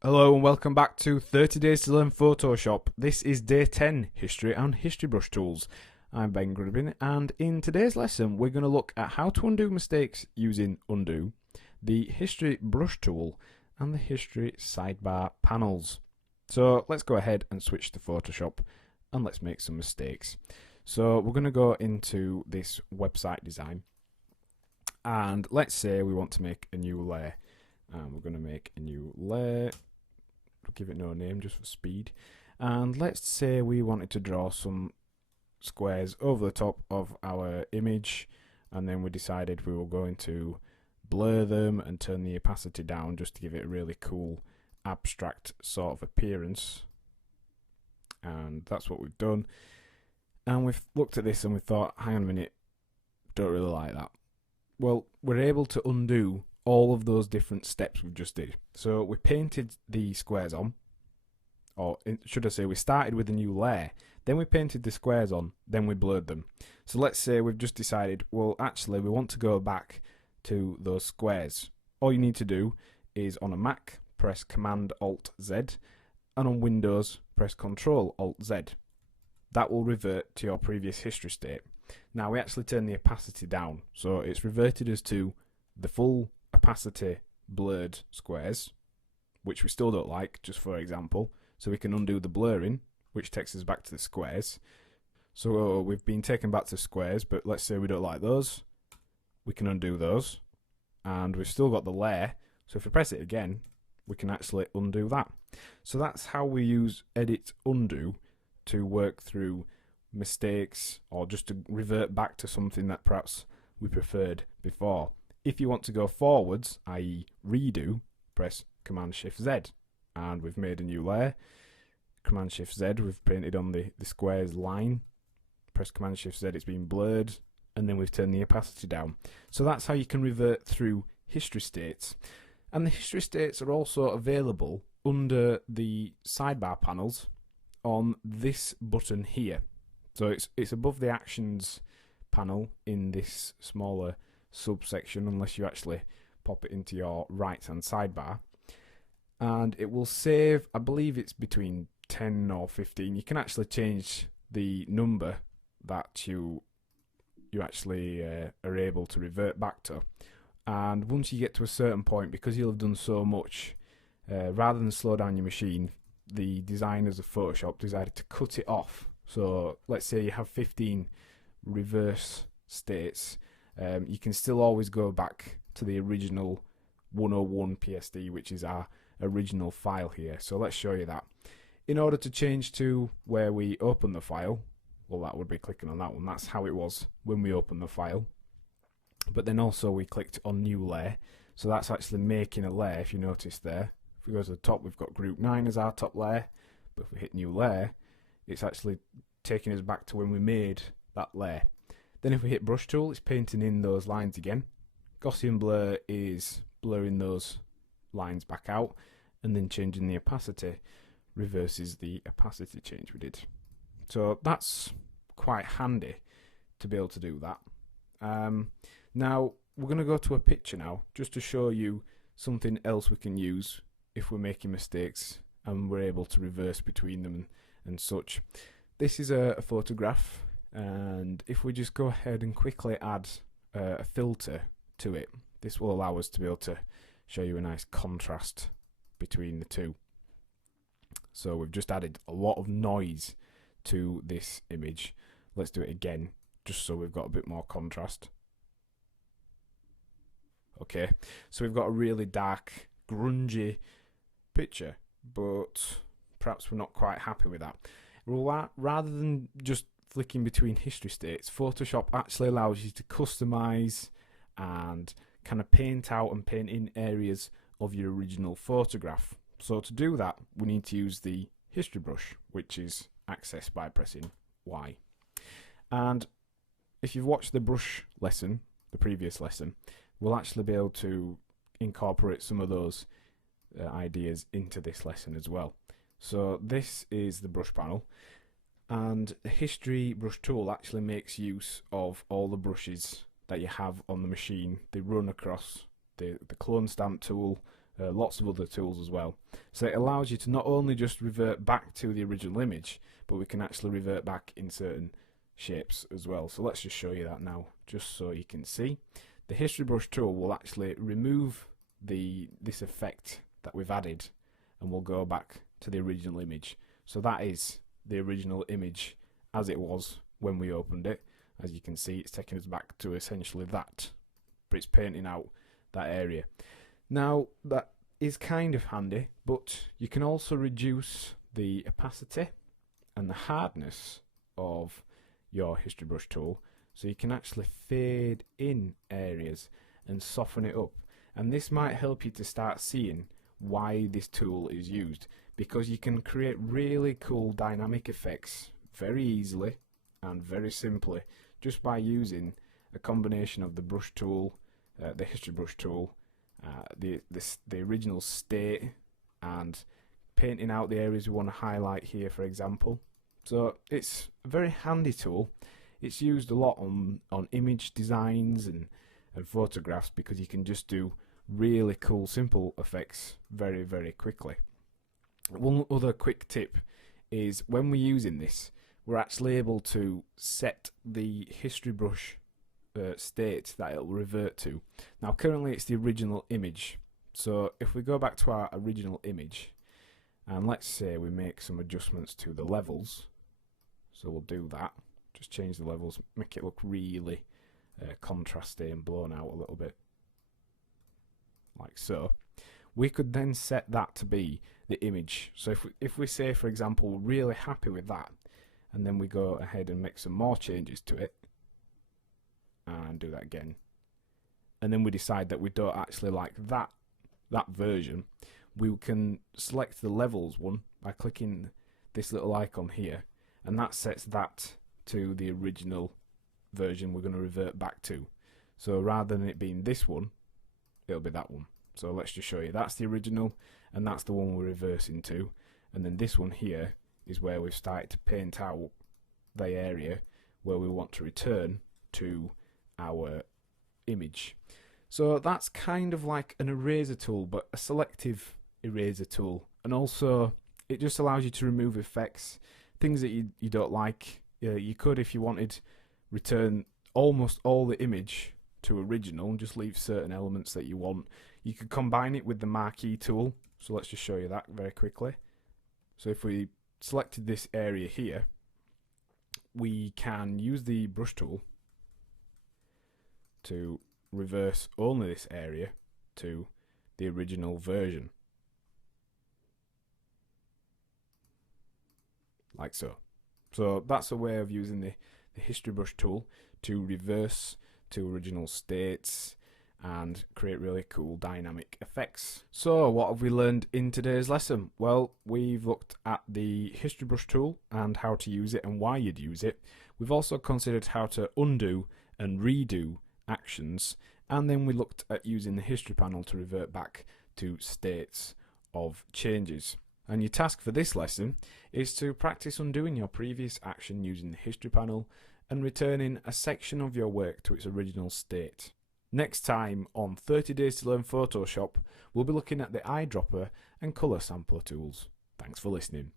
Hello and welcome back to 30 Days to Learn Photoshop. This is day 10, History and History Brush Tools. I'm Ben Grudbin, and in today's lesson we're going to look at how to undo mistakes using Undo, the History Brush Tool, and the History Sidebar panels. So let's go ahead and switch to Photoshop and let's make some mistakes. So we're going to go into this website design, and let's say we want to make a new layer. And we're going to make a new layer. Give it no name just for speed, and let's say we wanted to draw some squares over the top of our image, and then we decided we were going to blur them and turn the opacity down just to give it a really cool abstract sort of appearance. And that's what we've done, and we've looked at this and we thought, hang on a minute, don't really like that. Well, we're able to undo all of those different steps we just did. So we painted the squares on, or should I say we started with a new layer, then we painted the squares on, then we blurred them. So let's say we've just decided, well actually we want to go back to those squares. All you need to do is on a Mac press Command Alt Z, and on Windows press Control Alt Z. That will revert to your previous history state. Now we actually turn the opacity down, so it's reverted us to the full opacity blurred squares, which we still don't like, just for example. So we can undo the blurring, which takes us back to the squares. So we've been taken back to squares, but let's say we don't like those. We can undo those, and we've still got the layer. So if we press it again, we can actually undo that. So that's how we use Edit Undo to work through mistakes, or just to revert back to something that perhaps we preferred before. If you want to go forwards, i.e. redo, press Command-Shift-Z, and we've made a new layer. Command-Shift-Z, we've painted on the squares line. Press Command-Shift-Z, it's been blurred, and then we've turned the opacity down. So that's how you can revert through history states. And the history states are also available under the sidebar panels on this button here. So it's above the Actions panel in this smaller subsection, unless you actually pop it into your right hand sidebar, and it will save, I believe it's between 10 or 15. You can actually change the number that you actually are able to revert back to. And once you get to a certain point, because you'll have done so much, rather than slow down your machine, the designers of Photoshop decided to cut it off. So let's say you have 15 reverse states. You can still always go back to the original 101 PSD, which is our original file here. So let's show you that. In order to change to where we open the file, well, that would be clicking on that one. That's how it was when we opened the file. But then also we clicked on New Layer. So that's actually making a layer, if you notice there. If we go to the top, we've got Group 9 as our top layer. But if we hit New Layer, it's actually taking us back to when we made that layer. Then if we hit Brush Tool, it's painting in those lines again. Gaussian Blur is blurring those lines back out, and then changing the opacity reverses the opacity change we did. So that's quite handy to be able to do that. Now we're going to go to a picture now, just to show you something else we can use if we're making mistakes and we're able to reverse between them and such. This is a photograph, and if we just go ahead and quickly add a filter to it, this will allow us to be able to show you a nice contrast between the two. So we've just added a lot of noise to this image. Let's do it again, just so we've got a bit more contrast. Okay, so we've got a really dark, grungy picture, but perhaps we're not quite happy with that. Rather than just flicking between history states, Photoshop actually allows you to customize and kind of paint out and paint in areas of your original photograph. So to do that, we need to use the history brush, which is accessed by pressing Y. And if you've watched the brush lesson, the previous lesson, we'll actually be able to incorporate some of those ideas into this lesson as well. So this is the brush panel, and the history brush tool actually makes use of all the brushes that you have on the machine. They run across the clone stamp tool, lots of other tools as well. So it allows you to not only just revert back to the original image, but we can actually revert back in certain shapes as well. So let's just show you that now, just so you can see. The history brush tool will actually remove this effect that we've added, and we'll go back to the original image. So that is the original image as it was when we opened it. As you can see, it's taking us back to essentially that, but it's painting out that area. Now that is kind of handy, but you can also reduce the opacity and the hardness of your history brush tool, so you can actually fade in areas and soften it up. And this might help you to start seeing why this tool is used, because you can create really cool dynamic effects very easily and very simply just by using a combination of the brush tool, the history brush tool, the original state, and painting out the areas we want to highlight here, for example. So it's a very handy tool. It's used a lot on image designs and photographs, because you can just do really cool simple effects very, very quickly. One other quick tip is when we're using this, we're actually able to set the history brush state that it'll revert to. Now currently it's the original image, so if we go back to our original image and let's say we make some adjustments to the levels, so we'll do that, just change the levels, make it look really contrasty and blown out a little bit, like so. We could then set that to be the image. So if we say, for example, we're really happy with that, and then we go ahead and make some more changes to it and do that again, and then we decide that we don't actually like that version, we can select the levels one by clicking this little icon here, and that sets that to the original version we're going to revert back to. So rather than it being this one, it'll be that one. So let's just show you, that's the original and that's the one we're reversing to, and then this one here is where we've started to paint out the area where we want to return to our image. So that's kind of like an eraser tool, but a selective eraser tool, and also it just allows you to remove effects, things that you don't like. You could, if you wanted, return almost all the image to original and just leave certain elements that you want. You could combine it with the marquee tool, so let's just show you that very quickly. So if we selected this area here, we can use the brush tool to reverse only this area to the original version, like so. So that's a way of using the history brush tool to reverse to original states and create really cool dynamic effects. So what have we learned in today's lesson? Well, we've looked at the history brush tool and how to use it and why you'd use it. We've also considered how to undo and redo actions, and then we looked at using the history panel to revert back to states of changes. And your task for this lesson is to practice undoing your previous action using the history panel and returning a section of your work to its original state. Next time on 30 Days to Learn Photoshop, we'll be looking at the eyedropper and colour sampler tools. Thanks for listening.